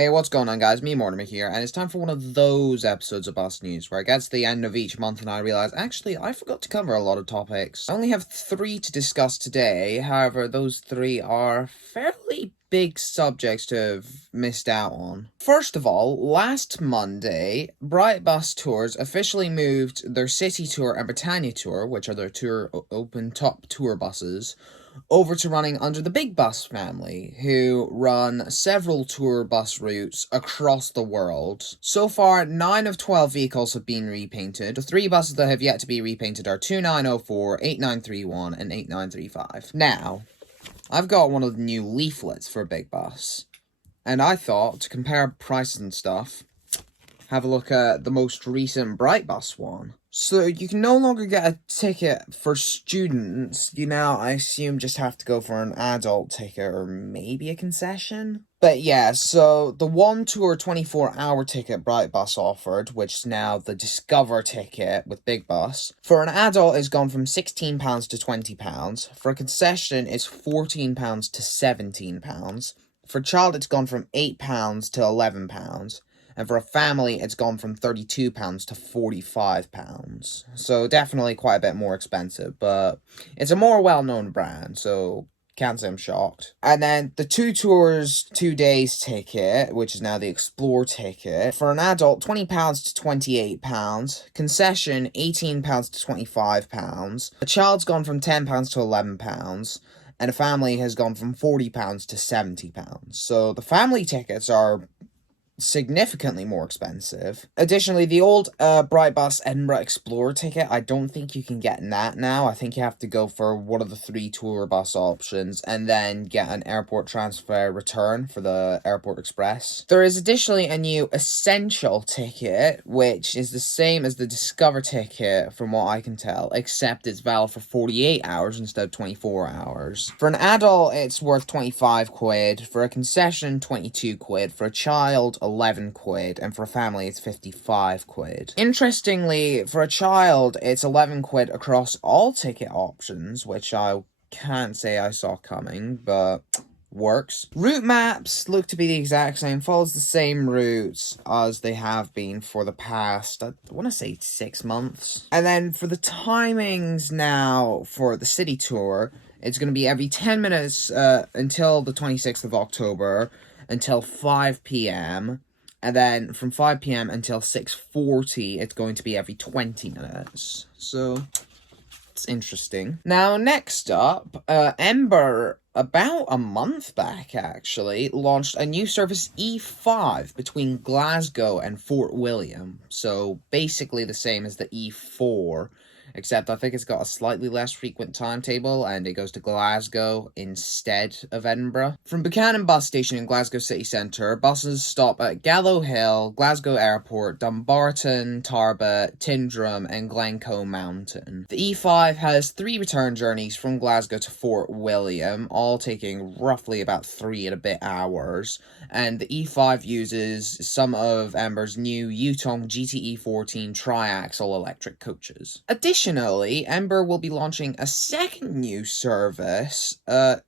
Hey, what's going on, guys? Me, Mortimer here, and it's time for one of those episodes of Bus News, where it gets to the end of each month and I realize, actually, I forgot to cover a lot of topics. I only have 3 to discuss today, however, those 3 are fairly big subjects to have missed out on. First of all, last Monday, Bright Bus Tours officially moved their City Tour and Britannia Tour, which are their open top tour buses, over to running under the Big Bus family, who run several tour bus routes across the world. So far, 9 of 12 vehicles have been repainted. The 3 buses that have yet to be repainted are 2904, 8931, and 8935. Now, I've got one of the new leaflets for Big Bus, and I thought, to compare prices and stuff, have a look at the most recent Bright Bus one. So you can no longer get a ticket for students. You now, I assume, just have to go for an adult ticket or maybe a concession. But yeah, so the one tour 24-hour ticket Bright Bus offered, which is now the Discover ticket with Big Bus, for an adult is gone from £16 to £20. For a concession, it's £14 to £17. For a child, it's gone from £8 to £11. And for a family, it's gone from £32 to £45. So definitely quite a bit more expensive, but it's a more well-known brand, so can't say I'm shocked. And then the 2 tours, 2 days ticket, which is now the Explore ticket, for an adult, £20 to £28. Concession, £18 to £25. A child's gone from £10 to £11. And a family has gone from £40 to £70. So the family tickets are significantly more expensive. Additionally, the old Bright Bus Edinburgh Explorer ticket, I don't think you can get in that now. I think you have to go for one of the 3 tour bus options and then get an airport transfer return for the Airport Express. There is additionally a new Essential ticket, which is the same as the Discover ticket from what I can tell, except it's valid for 48 hours instead of 24 hours. For an adult, it's worth 25 quid. For a concession, 22 quid. For a child, 11 quid, and for a family it's 55 quid. Interestingly, for a child it's 11 quid across all ticket options, which I can't say I saw coming, but works. Route maps look to be the exact same, follows the same routes as they have been for the past, I want to say 6 months. And then for the timings now for the city tour, it's going to be every 10 minutes until the 26th of October, until 5 p.m, and then from 5 p.m. until 6:40, it's going to be every 20 minutes. So, it's interesting. Now, next up, Ember, about a month back, actually, launched a new service E5 between Glasgow and Fort William. So, basically the same as the E4. Except I think it's got a slightly less frequent timetable, and it goes to Glasgow instead of Edinburgh. From Buchanan Bus Station in Glasgow City Centre, buses stop at Gallow Hill, Glasgow Airport, Dumbarton, Tarbert, Tyndrum, and Glencoe Mountain. The E5 has 3 return journeys from Glasgow to Fort William, all taking roughly about 3 and a bit hours, and the E5 uses some of Ember's new Yutong GTE14 triaxle electric coaches. Additionally, Ember will be launching a second new service,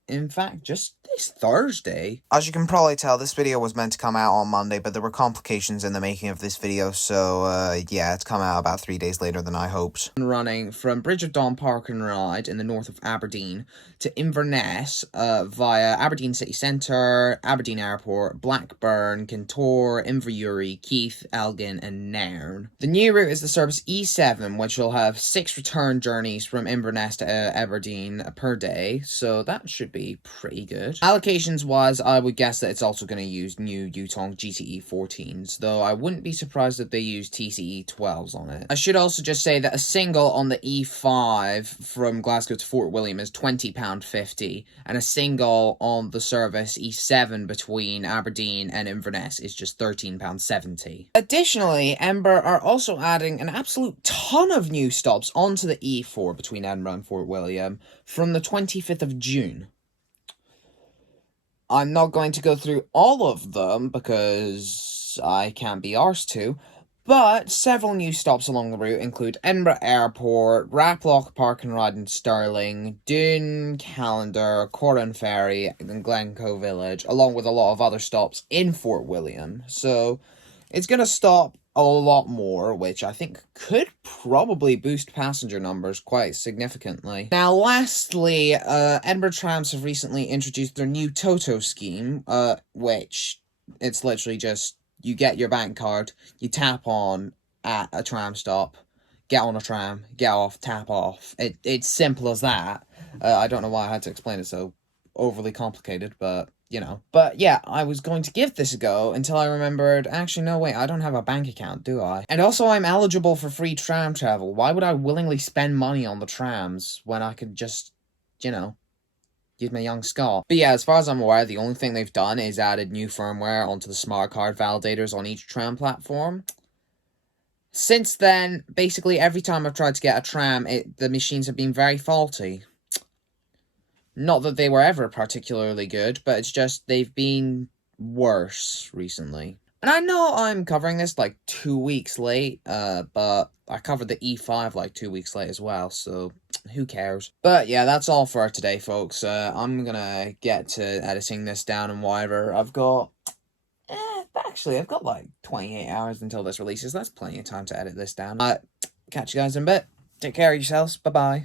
in fact, just this Thursday. As you can probably tell, this video was meant to come out on Monday, but there were complications in the making of this video, so, yeah, it's come out about 3 days later than I hoped. Running from Bridge of Dawn Park and Ride in the north of Aberdeen to Inverness, via Aberdeen City Centre, Aberdeen Airport, Blackburn, Kintore, Inverurie, Keith, Elgin, and Nairn. The new route is the service E7, which will have 6 return journeys from Inverness to Aberdeen per day, so that should be pretty good. Allocations-wise, I would guess that it's also going to use new Yutong GTE14s, though I wouldn't be surprised if they use TCE 12s on it. I should also just say that a single on the E5 from Glasgow to Fort William is £20.50, and a single on the service E7 between Aberdeen and Inverness is just £13.70. Additionally, Ember are also adding an absolute ton of new stops onto the E4 between Edinburgh and Fort William from the 25th of June. I'm not going to go through all of them because I can't be arsed to, But several new stops along the route include Edinburgh Airport, Raploch Park and Ride in Stirling, Doon, Callander, Corran Ferry, and Glencoe Village, along with a lot of other stops in Fort William. So it's going to stop a lot more, which I think could probably boost passenger numbers quite significantly. Now, lastly, Edinburgh Trams have recently introduced their new ToTo scheme, which it's literally just you get your bank card, you tap on at a tram stop, get on a tram, get off, tap off. It's simple as that. I don't know why I had to explain it so overly complicated, but you know. But yeah, I was going to give this a go until I remembered, actually, no, wait, I don't have a bank account, do I? And also, I'm eligible for free tram travel. Why would I willingly spend money on the trams when I could just, you know, use my young Scott? But yeah, as far as I'm aware, the only thing they've done is added new firmware onto the smart card validators on each tram platform. Since then, basically every time I've tried to get a tram, the machines have been very faulty. Not that they were ever particularly good, but it's just they've been worse recently. And I know I'm covering this like 2 weeks late, but I covered the E5 like 2 weeks late as well, so who cares? But yeah, that's all for today, folks. I'm gonna get to editing this down and whatever. I've got like 28 hours until this releases. That's plenty of time to edit this down. Catch you guys in a bit. Take care of yourselves. Bye-bye.